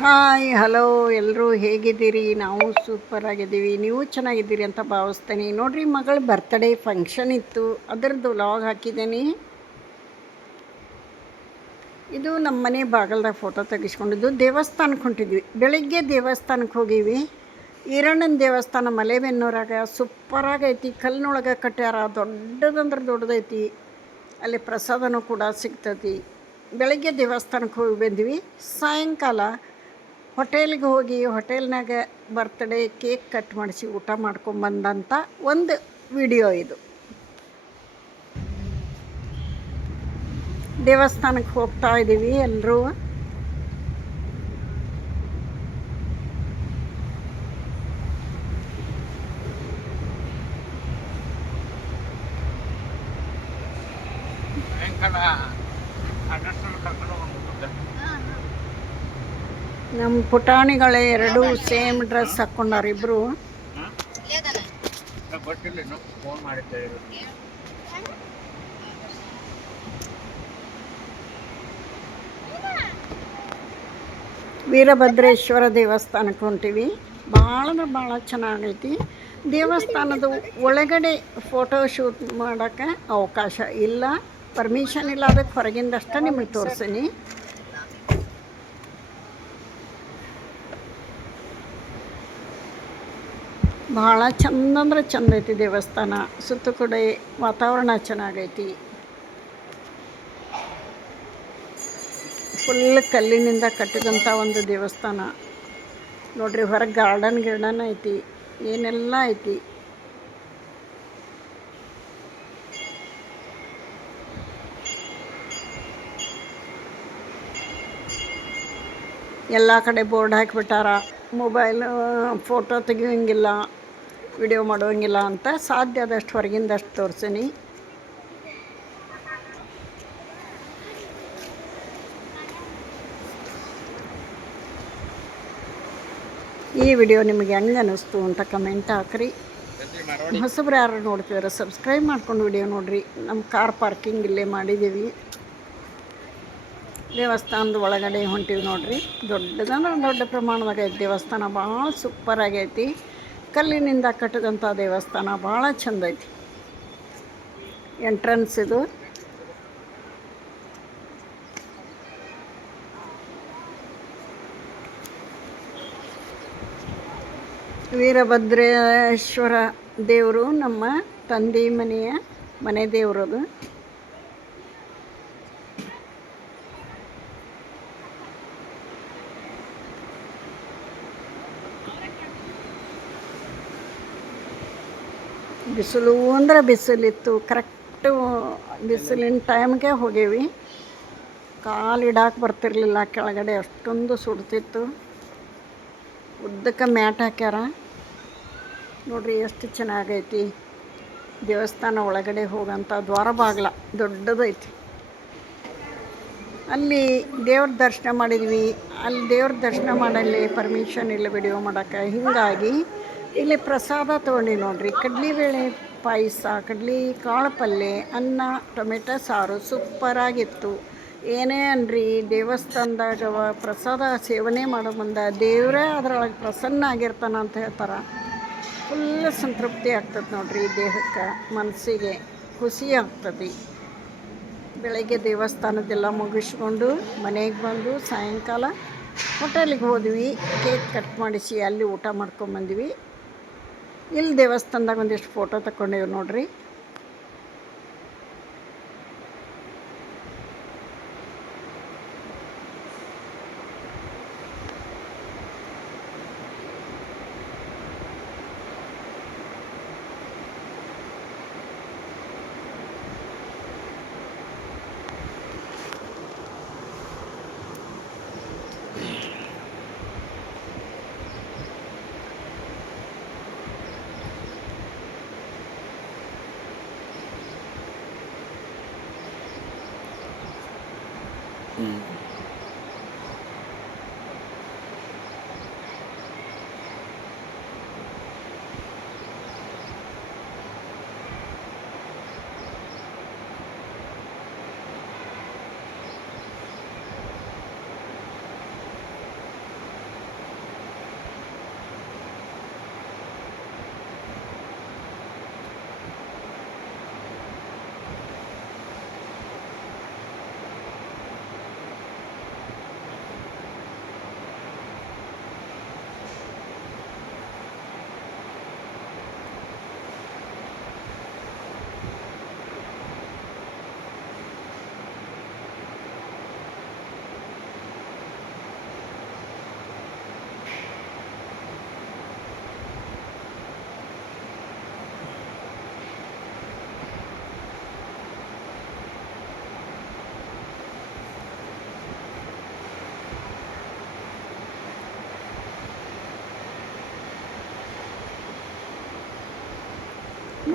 Hi hello ಎಲ್ಲರೂ ಹೇಗಿದ್ದೀರಿ? ನಾವು ಸೂಪರ್ ಆಗಿದ್ದೀವಿ. ನೀವು ಚೆನ್ನಾಗಿದ್ದೀರಿ ಅಂತ ಭಾವಿಸ್ತೀನಿ. ನೋಡಿರಿ, ಮಗಳ ಬರ್ತ್ಡೇ ಫಂಕ್ಷನ್ ಇತ್ತು, ಅದರದ್ದು ವ್ಲಾಗ್ ಹಾಕಿದ್ದೀನಿ. ಇದು ನಮ್ಮ ಮನೆ ಬಾಗಲ್ದಾಗ ಫೋಟೋ ತೆಗಿಸ್ಕೊಂಡಿದ್ದು. ದೇವಸ್ಥಾನಕ್ಕೆ ಹೊಂಟಿದ್ವಿ. ಬೆಳಿಗ್ಗೆ ದೇವಸ್ಥಾನಕ್ಕೆ ಹೋಗೀವಿ. ಈರಣ್ಣನ ದೇವಸ್ಥಾನ ಮಲೆಬೆನ್ನೂರಾಗ ಸೂಪರಾಗೈತಿ. ಕಲ್ಲಿನೊಳಗೆ ಕಟ್ಟ್ಯಾರ, ದೊಡ್ಡದಂದ್ರೆ ದೊಡ್ಡದೈತಿ. ಅಲ್ಲಿ ಪ್ರಸಾದನೂ ಕೂಡ ಸಿಗ್ತೈತಿ. ಬೆಳಗ್ಗೆ ದೇವಸ್ಥಾನಕ್ಕೆ ಹೋಗಿ ಬಂದ್ವಿ. ಸಾಯಂಕಾಲ ಹೋಟೆಲ್ಗೆ ಹೋಗಿ ಹೋಟೆಲ್ನಾಗ ಬರ್ತ್ಡೇ ಕೇಕ್ ಕಟ್ ಮಾಡಿಸಿ ಊಟ ಮಾಡ್ಕೊಂಬಂದಂಥ ಒಂದು ವಿಡಿಯೋ ಇದು. ದೇವಸ್ಥಾನಕ್ಕೆ ಹೋಗ್ತಾ ಇದ್ದೀವಿ ಎಲ್ಲರೂ. ನಮ್ಮ ಪುಟಾಣಿಗಳೇ ಎರಡೂ ಸೇಮ್ ಡ್ರೆಸ್ ಹಾಕ್ಕೊಂಡಾರ ಇಬ್ಬರು. ವೀರಭದ್ರೇಶ್ವರ ದೇವಸ್ಥಾನಕ್ಕೆ ಹೊಂಟೀವಿ. ಭಾಳ ಅಂದ್ರೆ ಭಾಳ ಚೆನ್ನಾಗೈತಿ. ದೇವಸ್ಥಾನದ ಒಳಗಡೆ ಫೋಟೋ ಶೂಟ್ ಮಾಡೋಕ್ಕೆ ಅವಕಾಶ ಇಲ್ಲ, ಪರ್ಮಿಷನ್ ಇಲ್ಲ. ಅದಕ್ಕೆ ಹೊರಗಿಂದಷ್ಟೇ ನಿಮಗೆ ತೋರಿಸೀನಿ. ಭಾಳ ಚಂದ ಅಂದ್ರೆ ಚಂದ ಐತಿ ದೇವಸ್ಥಾನ. ಸುತ್ತ ಕಡೆ ವಾತಾವರಣ ಚೆನ್ನಾಗೈತಿ. ಫುಲ್ ಕಲ್ಲಿನಿಂದ ಕಟ್ಟಿದಂಥ ಒಂದು ದೇವಸ್ಥಾನ ನೋಡ್ರಿ. ಹೊರಗೆ ಗಾರ್ಡನ್ ಐತಿ, ಏನೆಲ್ಲ ಐತಿ. ಎಲ್ಲ ಕಡೆ ಬೋರ್ಡ್ ಹಾಕಿಬಿಟ್ಟಾರ, ಮೊಬೈಲ್ ಫೋಟೋ ತೆಗಿಯೋಂಗಿಲ್ಲ, ವಿಡಿಯೋ ಮಾಡೋಂಗಿಲ್ಲ ಅಂತ. ಸಾಧ್ಯ ಆದಷ್ಟು ಹೊರಗಿಂದಷ್ಟು ತೋರಿಸೀನಿ. ಈ ವಿಡಿಯೋ ನಿಮಗೆ ಹೆಂಗೆ ಅನ್ನಿಸ್ತು ಅಂತ ಕಮೆಂಟ್ ಹಾಕ್ರಿ. ಹೊಸಬ್ರು ಯಾರು ನೋಡ್ತಿದ್ದಾರೆ ಸಬ್ಸ್ಕ್ರೈಬ್ ಮಾಡ್ಕೊಂಡು ವಿಡಿಯೋ ನೋಡಿರಿ. ನಮ್ಮ ಕಾರ್ ಪಾರ್ಕಿಂಗ್ ಇಲ್ಲೇ ಮಾಡಿದ್ದೀವಿ. ದೇವಸ್ಥಾನದ ಒಳಗಡೆ ಹೊಂಟಿವಿ ನೋಡ್ರಿ. ದೊಡ್ಡದಂದ್ರೆ ದೊಡ್ಡ ಪ್ರಮಾಣದಾಗ ಐತಿ ದೇವಸ್ಥಾನ. ಭಾಳ ಸೂಪರಾಗೈತಿ. ಕಲ್ಲಿನಿಂದ ಕಟ್ಟಿದಂಥ ದೇವಸ್ಥಾನ ಭಾಳ ಚಂದ ಐತಿ. ಎಂಟ್ರೆನ್ಸ್ ಇದು. ವೀರಭದ್ರೇಶ್ವರ ದೇವರು ನಮ್ಮ ತಂದೆ ಮನೆ ದೇವರದು. ಬಿಸಿಲು ಅಂದ್ರೆ ಬಿಸಿಲಿತ್ತು. ಕರೆಕ್ಟು ಬಿಸಿಲಿನ ಟೈಮ್ಗೆ ಹೋಗೇವಿ. ಕಾಲು ಇಡಾಕೆ ಬರ್ತಿರ್ಲಿಲ್ಲ ಕೆಳಗಡೆ, ಅಷ್ಟೊಂದು ಸುಡ್ತಿತ್ತು. ಉದ್ದಕ್ಕೆ ಮ್ಯಾಟ್ ಹಾಕ್ಯಾರ ನೋಡ್ರಿ. ಎಷ್ಟು ಚೆನ್ನಾಗೈತಿ ದೇವಸ್ಥಾನ. ಒಳಗಡೆ ಹೋಗೋಂಥ ದ್ವಾರ ಬಾಗಿಲ ದೊಡ್ಡದೈತಿ. ಅಲ್ಲಿ ದೇವ್ರ ದರ್ಶನ ಮಾಡಿದ್ವಿ. ಅಲ್ಲಿ ದೇವ್ರ ದರ್ಶನ ಮಾಡಲ್ಲಿ ಪರ್ಮಿಷನ್ ಇಲ್ಲ ವಿಡಿಯೋ ಮಾಡೋಕ್ಕೆ. ಹೀಗಾಗಿ ಇಲ್ಲಿ ಪ್ರಸಾದ ತೊಗೊಂಡು ನೋಡ್ರಿ. ಕಡ್ಲಿಬೇಳೆ ಪಾಯಸ, ಕಡ್ಲಿ ಕಾಳು ಪಲ್ಯ, ಅನ್ನ, ಟೊಮೆಟೊ ಸಾರು ಸೂಪರಾಗಿತ್ತು. ಏನೇ ಅನ್ರಿ, ದೇವಸ್ಥಾನದಾಗ ಪ್ರಸಾದ ಸೇವನೆ ಮಾಡೋ ಮುಂದೆ ದೇವರೇ ಅದರೊಳಗೆ ಪ್ರಸನ್ನ ಆಗಿರ್ತಾನೆ ಅಂತ ಹೇಳ್ತಾರೆ. ಫುಲ್ ಸಂತೃಪ್ತಿ ಆಗ್ತದೆ ನೋಡ್ರಿ. ದೇಹಕ್ಕೆ ಮನಸ್ಸಿಗೆ ಖುಷಿ ಆಗ್ತದೆ. ಬೆಳಗ್ಗೆ ದೇವಸ್ಥಾನದೆಲ್ಲ ಮುಗಿಸ್ಕೊಂಡು ಮನೆಗೆ ಬಂದು ಸಾಯಂಕಾಲ ಹೋಟೆಲಿಗೆ ಹೋದ್ವಿ. ಕೇಕ್ ಕಟ್ ಮಾಡಿಸಿ ಅಲ್ಲಿ ಊಟ ಮಾಡ್ಕೊಂಬಂದ್ವಿ. ಇಲ್ಲಿ ದೇವಸ್ಥಾನದಾಗ ಒಂದಿಷ್ಟು ಫೋಟೋ ತಗೊಂಡೇವಿ ನೋಡ್ರಿ.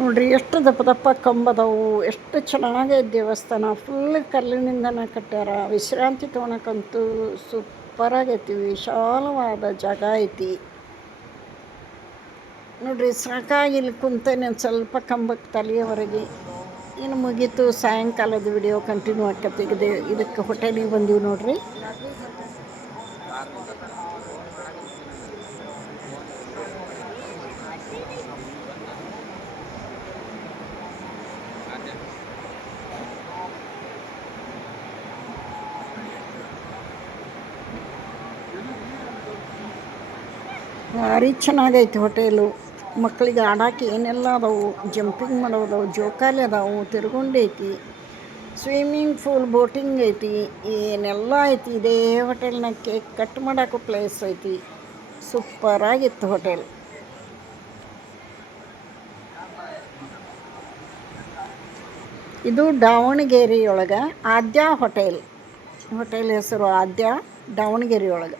ನೋಡ್ರಿ ಎಷ್ಟು ದಪ್ಪ ದಪ್ಪ ಕಂಬದವು, ಎಷ್ಟು ಚೆನ್ನಾಗೈತೆ ದೇವಸ್ಥಾನ. ಫುಲ್ ಕಲ್ಲಿನಿಂದನೇ ಕಟ್ಟ್ಯಾರ. ವಿಶ್ರಾಂತಿ ತೊಗೊಳಕ್ಕಂತೂ ಸೂಪರಾಗೈತಿ. ವಿಶಾಲವಾದ ಜಾಗ ಐತಿ ನೋಡ್ರಿ. ಸಾಕಾಗಿ ಇಲ್ಲಿ ಕುಂತೇನೆ ಒಂದು ಸ್ವಲ್ಪ ಕಂಬಕ್ಕೆ ತಲೆಯವರೆಗೆ. ಇನ್ನು ಮುಗೀತು. ಸಾಯಂಕಾಲದ ವಿಡಿಯೋ ಕಂಟಿನ್ಯೂ ಆಕತಿ. ಇದಕ್ಕೆ ಹೋಟೆಲಿಗೆ ಬಂದೀವಿ ನೋಡ್ರಿ. ಭಾರಿ ಚೆನ್ನಾಗೈತೆ ಹೋಟೆಲು. ಮಕ್ಕಳಿಗೆ ಆಡೋಕೆ ಏನೆಲ್ಲ ಅದಾವು, ಜಂಪಿಂಗ್ ಮಾಡೋದವು, ಜೋಕಾಲಿ ಅದಾವು, ತಿರ್ಗುಂಡಿ ಐತಿ, ಸ್ವಿಮ್ಮಿಂಗ್ ಪೂಲ್, ಬೋಟಿಂಗ್ ಐತಿ, ಏನೆಲ್ಲ ಐತಿ. ಇದೇ ಹೋಟೆಲ್ನಾಗ ಕೇಕ್ ಕಟ್ ಮಾಡೋಕ್ಕೂ ಪ್ಲೇಸ್ ಐತಿ. ಸೂಪರಾಗಿತ್ತು ಹೋಟೆಲ್. ಇದು ದಾವಣಗೆರೆಯೊಳಗೆ ಆದ್ಯ ಹೋಟೆಲ್. ಹೋಟೆಲ್ ಹೆಸರು ಆದ್ಯ, ದಾವಣಗೆರೆಯೊಳಗೆ.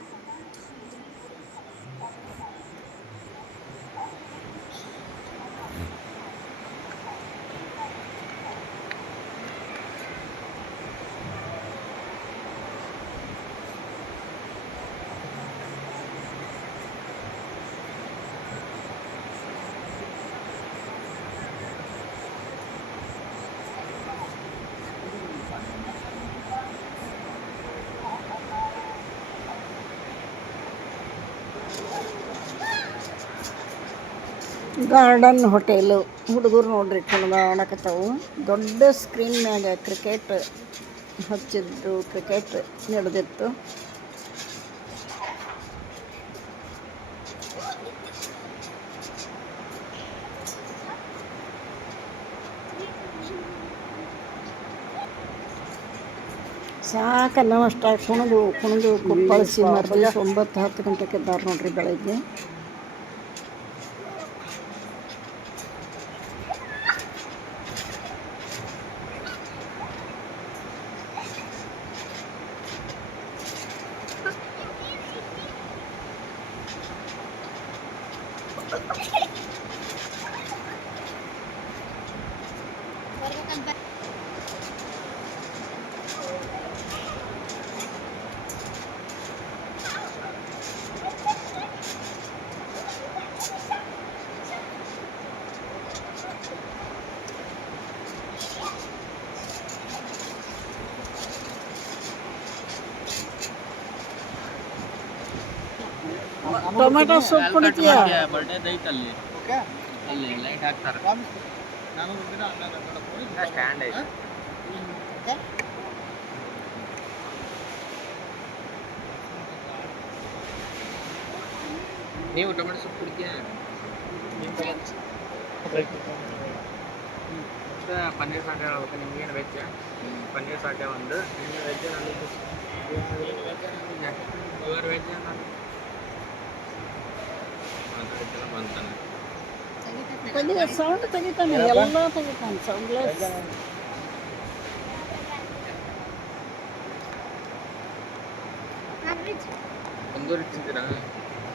Garden hotel. ಹುಡುಗರು ನೋಡ್ರಿ ಕುಣಿದಾಡಕತ್ತಾವು. ದೊಡ್ಡ ಸ್ಕ್ರೀನ್ ಮ್ಯಾಗ ಕ್ರಿಕೆಟ್ ಹಚ್ಚಿದ್ರು, ಕ್ರಿಕೆಟ್ ನಡೆದಿತ್ತು. ಸಾಕಲ್ಲ ಅಷ್ಟ ಕುಣಿದು ಕುಪ್ಪಳಿಸಿ ಮರದಿವ್ಸ 9-10 ಗಂಟೆಗೆ ಎದ್ದಾರ ನೋಡ್ರಿ ಬೆಳಗ್ಗೆ. ಟೊಮೆಟೊ ಸೂಪ್ ಕುಡಿತೀಯಾ? ನೀವು ಟೊಮೆಟೊ ಸೂಪ್ ಕುಡಿತೀಯಾ? ಪನ್ನೀರ್ ಸಾಟೆ ಹೇಳ್ಬೇಕು. ನಿಮ್ಗೇನು ವೆಜ್? ಪನ್ನೀರ್ ಸಾಟೆ ಒಂದು. ನಿಮ್ಗೆ ವೆಜ್? ನನಗೆ ಪ್ಯೂರ್ ವೆಜ್. ನಾನು ಸೌಂಡ್ ತೆಗಿತಾನೆ, ಎಲ್ಲ ತೆಗಿತಾನೆ ಸೌಂಡ್ಲೆಸ್. ತಂದೂರಿ ತಿಂತೀರಾ?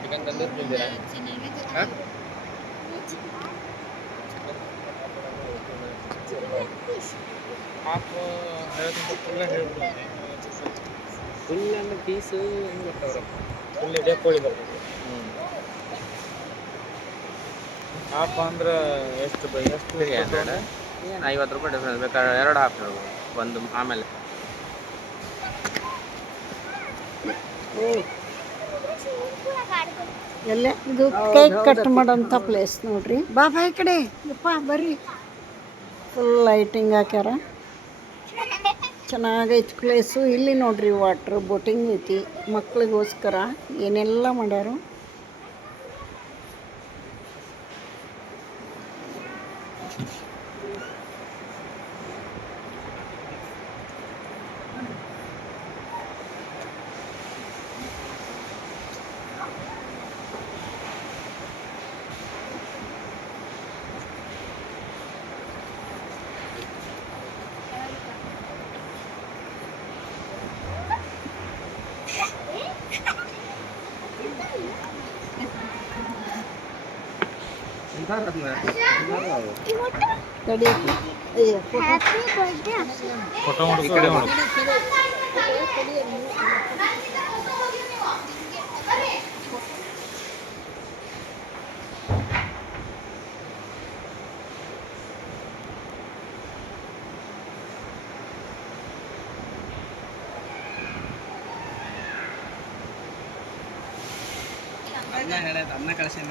ಚಿಕನ್ ತಂದೂರಿ ತಿಂತೀರಾ? ಫುಲ್ ಅಂದ್ರೆ ಪೀಸು ಹೆಂಗೆ ಬರ್ತಾವ್ರಪ್ಪ? ಫುಲ್ ಇಡೇ ಕೋಳಿ ಬರ್ತದೆ. ಹಾಫ್ ಅಂದ್ರೆ ಎಷ್ಟು ಏನು 50 ರೂಪಾಯಿ ಡಿಫ್ರೆನ್ಸ್. ಬೇಕಾದ್ರೆ 2 ಹಾಫ್ ಹೇಳ್ಬೋದು, ಒಂದು ಆಮೇಲೆ. ಎಲ್ಲೇ ಇದು ಕೇಕ್ ಕಟ್ ಮಾಡೋಂಥ ಪ್ಲೇಸ್ ನೋಡ್ರಿ. ಬಾ ಈ ಕಡೆ ಯಪ್ಪ ಬರ್ರಿ. ಫುಲ್ ಲೈಟಿಂಗ್ ಹಾಕ್ಯಾರ, ಚೆನ್ನಾಗೈತಿ ಪ್ಲೇಸು. ಇಲ್ಲಿ ನೋಡ್ರಿ ವಾಟ್ರ್ ಬೋಟಿಂಗ್ ಐತಿ, ಮಕ್ಳಿಗೋಸ್ಕರ ಏನೆಲ್ಲ ಮಾಡ್ಯಾರು. ತಡಿಯಕ್ಕೆ ಫೋಟೋ ಮಾಡು ಈ ಕಡೆ ಮಾಡು ಅನ್ನ ಕಳಿಸಿನ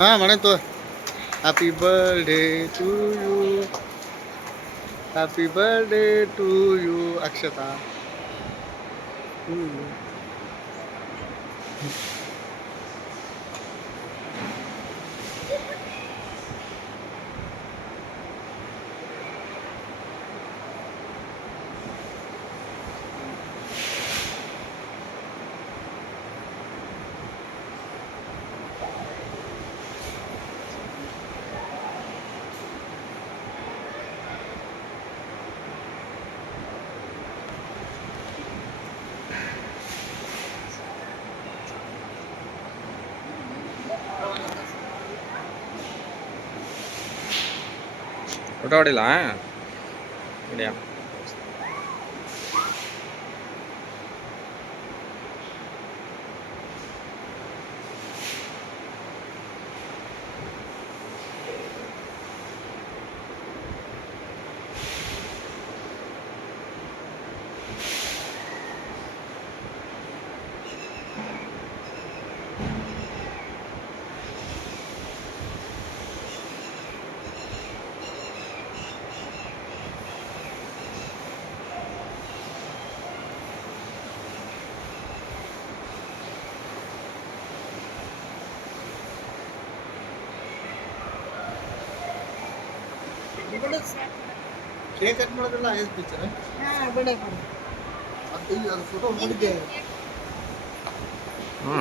हाँ मने तो happy birthday to you happy birthday to you Akshata photo ಹೊಡಿಲ್ಲ ಹಿಡಿಯ ಕೇಕ್ ಕಟ್ ಮಾಡೋದೆಲ್ಲ ಆಯ್ತು ಟೀಚರ್ ಹಾಂ ಬಿಡಿ ಬಿಡಿ ಅದು ಅದು ಫೋಟೋ ನೋಡಿದ್ದೆ ಹ್ಞೂ